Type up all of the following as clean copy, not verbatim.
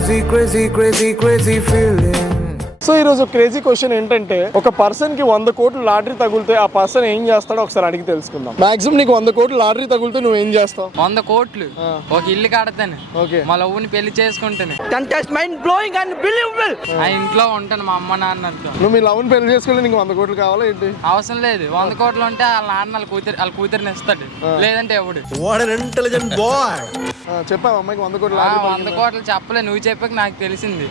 crazy, crazy, crazy, crazy feeling. So ఈరోజు crazy question ఏంటంటే, ఒక పర్సన్ కి 100 కోట్లు లాటరీ తగిలితే ఆ పర్సన్ ఏం చేస్తాడో ఒకసారి అడిగి తెలుసుకుందాం. మాక్సిమం నీకు 100 కోట్లు లాటరీ తగిలితే నువ్వు ఏం చేస్తావు? 100 కోట్లు ఒక ఇల్లు కడతాను. ఓకే. మా లవ్వుని పెళ్లి చేసుకుంటాను. ఆ ఇంట్లో ఉంటాను మా అమ్మ నాన్నతో. నువ్వు మీ లవ్ ని పెళ్లి చేసుకుంటే నీకు 100 కోట్లు కావాలా ఏంటి? అవసరం లేదు. 100 కోట్లు ఉంటే వాళ్ళ నాన్న వాళ్ళ కూతురిని ఇస్తాడు, లేదంటే ఎవడు. చెప్పావు అమ్మాయికి 100 కోట్లు 100 కోట్లు చెప్పలే, నువ్వు చెప్పాక నాకు తెలిసింది.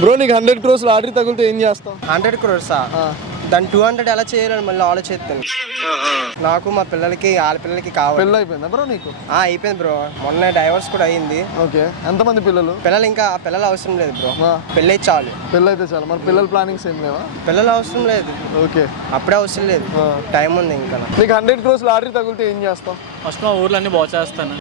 బ్రో నీకు 100 crores లాటరీ తగిలితే ఏం చేస్తావు? 100 crores దాన్ని 200 ఎలా చేయాలని మళ్ళీ ఆలోచిస్తాను. నాకు మా పిల్లలకి ఆడపిల్లలకి కావాలి. పెళ్ళి అయిపోయిందా బ్రో నీకు? అయిపోయింది బ్రో, మొన్న డైవర్స్ కూడా అయింది. ఓకే. ఎంతమంది పిల్లలు? ఇంకా పిల్లలు అవసరం లేదు బ్రో, పెళ్ళి చాలు. పెళ్ళి అయితే చాలు. మరి పిల్లల ప్లానింగ్స్ ఏం లేవా? పిల్లలు అవసరం లేదు. ఓకే. అప్పుడే అవసరం లేదు, టైం ఉంది ఇంకా. నీకు 100 crores లాటరీ తగిలితే ఏం చేస్తావు? ఫస్ట్ మా ఊర్లో అన్ని బాగు చేస్తాను.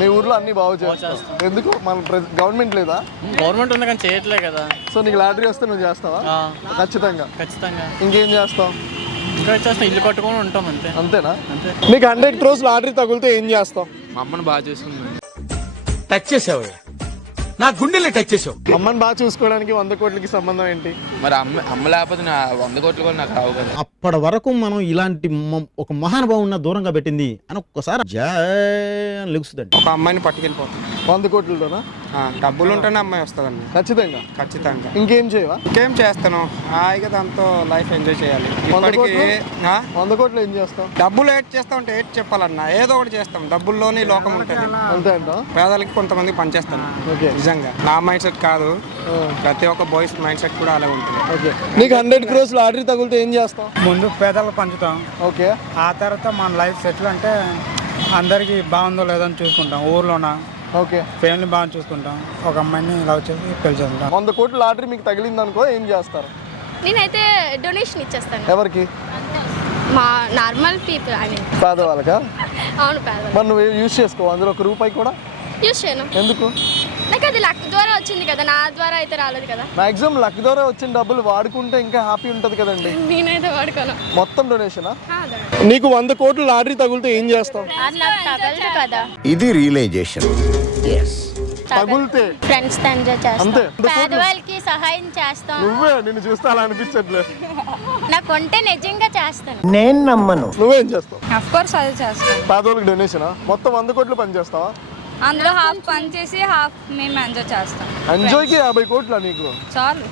మీ ఊర్లో అన్ని బాగు చేస్తావు. ఎందుకు? మన గవర్నమెంట్ లేదా? గవర్నమెంట్ ఉంది కానీ చేయట్లే కదా. సో నీకు లాటరీ వస్తే నువ్వు చేస్తావా? ఖచ్చితంగా. ఇంకేం చేస్తావు? ఇంకా చేస్తాం, ఇల్లు కట్టుకొని ఉంటాం అంతే. అంతేనా? అంతే. నీకు 100 crores లాటరీ తగిలితే ఏం చేస్తావు? మా అమ్మని బాగా చూసుకుంది. టచ్ చేసావు, నా గుండెల్ని టచ్ చేసావు. అమ్మని బాగా చూసుకోవడానికి 100 కోట్లకి సంబంధం ఏంటి? మరి అమ్మ లేకపోతే 100 కోట్లు కూడా నాకు రావు కదా. అప్పటి వరకు మనం ఇలాంటి ఒక మహానుభావున్న దూరంగా పెట్టింది అని ఒక్కసారి లెగుస్తుందండి. ఒక అమ్మాయిని పట్టుకెళ్ళిపోతుంది 100 కోట్లతోనా? డబ్బులు ఉంటేనే అమ్మాయి వస్తుందండి. ఖచ్చితంగా. ఇంకేం చేయవా? ఇంకేం చేస్తాను, హాయిగా దాంతో లైఫ్ ఎంజాయ్ చేయాలి. 100 కోట్లు ఏం చేస్తావు? డబ్బులు ఏడ్ చేస్తా ఉంటే ఏడ్ చెప్పాలన్నా, ఏదో ఒకటి చేస్తాం. డబ్బుల్లోని లోకం ఉంటుంది. అంతే అంట. పేదలకి కొంతమంది పనిచేస్తాను. ఓకే. నిజంగా నా మైండ్ సెట్ కాదు, ప్రతి ఒక్క బాయ్స్ మైండ్ సెట్ కూడా అలా ఉంటుంది. ఓకే. నీకు 100 crores లాటరీ తగిలితే ఏం చేస్తావు? ముందు పేదలకు పంచుతాం. ఓకే. ఆ తర్వాత మన లైఫ్ సెటిల్ అంటే అందరికి బాగుందో లేదో అని చూసుకుంటాం. ఊర్లోన ఓకే. ఫ్యామిలీ బాగా చూసుకుంటాం. ఒక అమ్మాయిని లవ్ చేసి పెళ్లి చేసుకుంటాం. 100 కోట్లు లాటరీ మీకు తగిలింది అనుకో, ఏం చేస్తారు? నేనైతే డొనేషన్ ఇచ్చేస్తాను. ఎవరికి? మా నార్మల్ పీపుల్ అని. పేదవాళ్ళకా? అవును, పేదవాళ్ళు. మరి నువ్వు యూజ్ చేసుకో, అందులో 1 రూపాయి కూడా యూజ్ చేయను. ఎందుకు? నాకు అది లక్ ద్వారా వచ్చింది కదా, నా ద్వారా అయితే రాలేదు కదా. మాక్సిమం లక్ ద్వారా వచ్చిన డబ్బులు వాడుకుంటే ఇంకా హ్యాపీ ఉంటది కదండి. నేనైతే వాడుకోను. మొత్తం డొనేషనా? నీకు 100 కోట్లు లాటరీ తగిలితే ఏం చేస్తావు? తగలదు కదా. ఇది రియలైజేషన్. తగులితే ఫ్రెండ్స్ తో ఎంజాయ్ చేస్తాం. అంతే. పేదవాళ్ళకి సహాయం చేస్తాం. నువ్వే, నిన్ను చూస్తే అలా అనిపించట్లేదు. నాకు ఉంటే నిజంగా చేస్తాను. నేను నమ్మను. నువ్వేం చేస్తావు? ఆఫ్ కోర్స్ అది చేస్తాం. పేదవాళ్ళకి డొనేషనా? మొత్తం 100 కోట్లు పని చేస్తావా? అందులో హాఫ్ పని చేసి హాఫ్ మేము ఎంజాయ్ చేస్తాం. ఎంజాయ్కి 50 కోట్లా నీకు? చాలు.